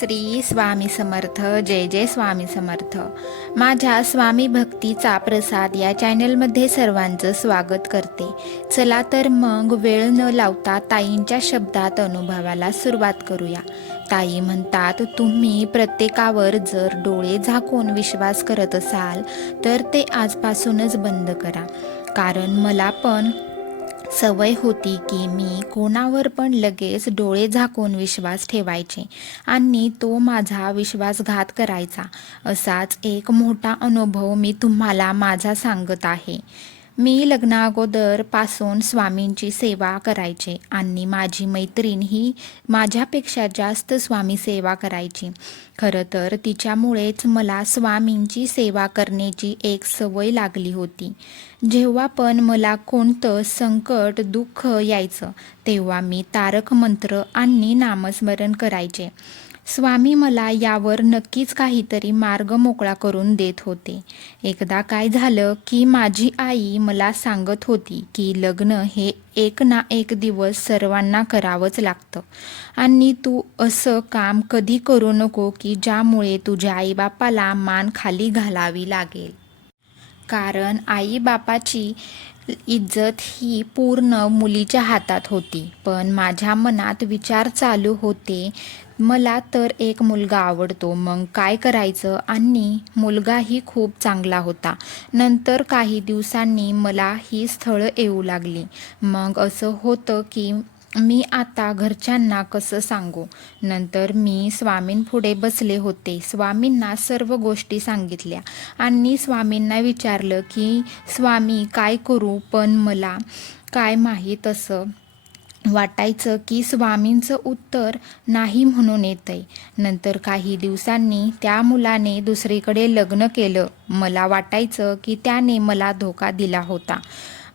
श्री स्वामी समर्थ जय जय स्वामी समर्थ. माझ्या स्वामी भक्तीचा प्रसाद या चॅनलमध्ये सर्वांचं स्वागत करते. चला तर मग वेळ न लावता ताईंच्या शब्दात अनुभवाला सुरुवात करूया. ताई म्हणतात तुम्ही प्रत्येकावर जर डोळे झाकून विश्वास करत असाल तर ते आजपासूनच बंद करा. कारण मला पण सवय होती की मी कोणावर पण लगेच डोळे झाकून विश्वास ठेवायचे आणि तो माझा विश्वासघात करायचा. असाच एक मोठा अनुभव मी तुम्हाला माझा सांगत आहे. मी लग्नाअगोदरपासून स्वामींची सेवा करायचे आणि माझी मैत्रीण ही माझ्यापेक्षा जास्त स्वामी सेवा करायची. खरं तर तिच्यामुळेच मला स्वामींची सेवा करण्याची एक सवय लागली होती. जेव्हा पण मला कोणतं संकट दुःख यायचं तेव्हा मी तारक मंत्र आणि नामस्मरण करायचे. स्वामी मला यावर नक्कीच काहीतरी मार्ग मोकळा करून देत होते. एकदा काय झालं की माझी आई मला सांगत होती की लग्न हे एक ना एक दिवस सर्वांना करावंच लागतं. आणि तू असं काम कधी करू नको की ज्यामुळे तुझ्या आईबापाला मान खाली घालावी लागेल. कारण आईबापाची इज्जत ही पूर्ण मुलीच्या हातात होती. पण माझ्या मनात विचार चालू होते मला तर एक मुलगा आवडतो. मग काय करायचं? आणि मुलगाही खूप चांगला होता. नंतर काही दिवसांनी मला ही स्थळं येऊ लागली. मग असं होतं की मी आता घरच्यांना कसं सांगू? नंतर मी स्वामींपुढे बसले होते. स्वामींना सर्व गोष्टी सांगितल्या. आणि स्वामींना विचारलं की स्वामी काय करू? पण मला काय माहीत असं वाटायचं की स्वामींचं उत्तर नाही म्हणून येतंय. नंतर काही दिवसांनी त्या मुलाने दुसरीकडे लग्न केलं. मला वाटायचं की त्याने मला धोका दिला होता.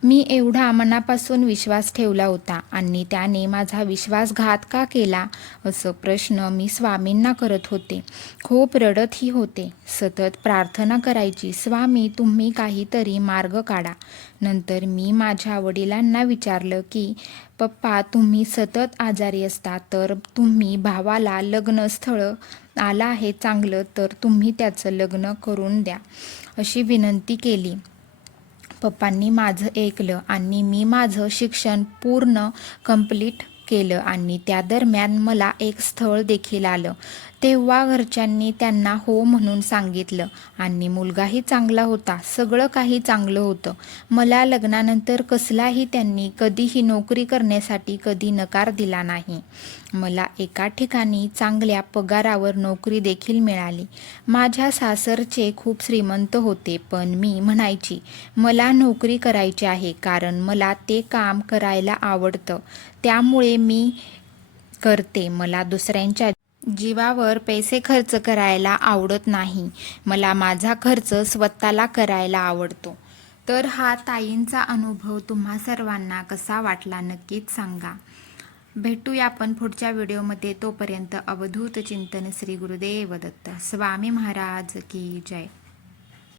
मी एवढा मनापासून विश्वास ठेवला होता आणि त्याने माझा विश्वासघात का केला असं प्रश्न मी स्वामींना करत होते. खूप रडतही होते. सतत प्रार्थना करायची स्वामी तुम्ही काहीतरी मार्ग काढा. नंतर मी माझ्या वडिलांना विचारलं की पप्पा तुम्ही सतत आजारी असता तर तुम्ही भावाला लग्नस्थळ आला आहे चांगलं तर तुम्ही त्याचं लग्न करून द्या. अशी विनंती केली. पप्पांनी माझं ऐकलं आणि मी माझं शिक्षण पूर्ण कंप्लीट केलं आणि त्या दरम्यान मला एक स्थळ देखील आलं. तेव्हा घरच्यांनी त्यांना हो म्हणून सांगितलं. आणि मुलगाही चांगला होता. सगळं काही चांगलं होतं. मला लग्नानंतर कसलाही त्यांनी कधीही नोकरी करण्यासाठी कधी नकार दिला नाही. मला एका ठिकाणी चांगल्या पगारावर नोकरी देखील मिळाली. माझ्या सासरचे खूप श्रीमंत होते पण मी म्हणायची मला नोकरी करायची आहे कारण मला ते काम करायला आवडतं. त्यामुळे मी करते. मला दुसऱ्यांच्या जीवावर पैसे खर्च करायला आवडत नाही. मला माझा खर्च स्वतःला करायला आवडतो. तर हा ताईंचा अनुभव तुम्हा सर्वांना कसा वाटला नक्कीच सांगा. भेटूया आपण पुढच्या व्हिडिओमध्ये. तोपर्यंत अवधूत चिंतन श्री गुरुदेव दत्त. स्वामी महाराज की जय.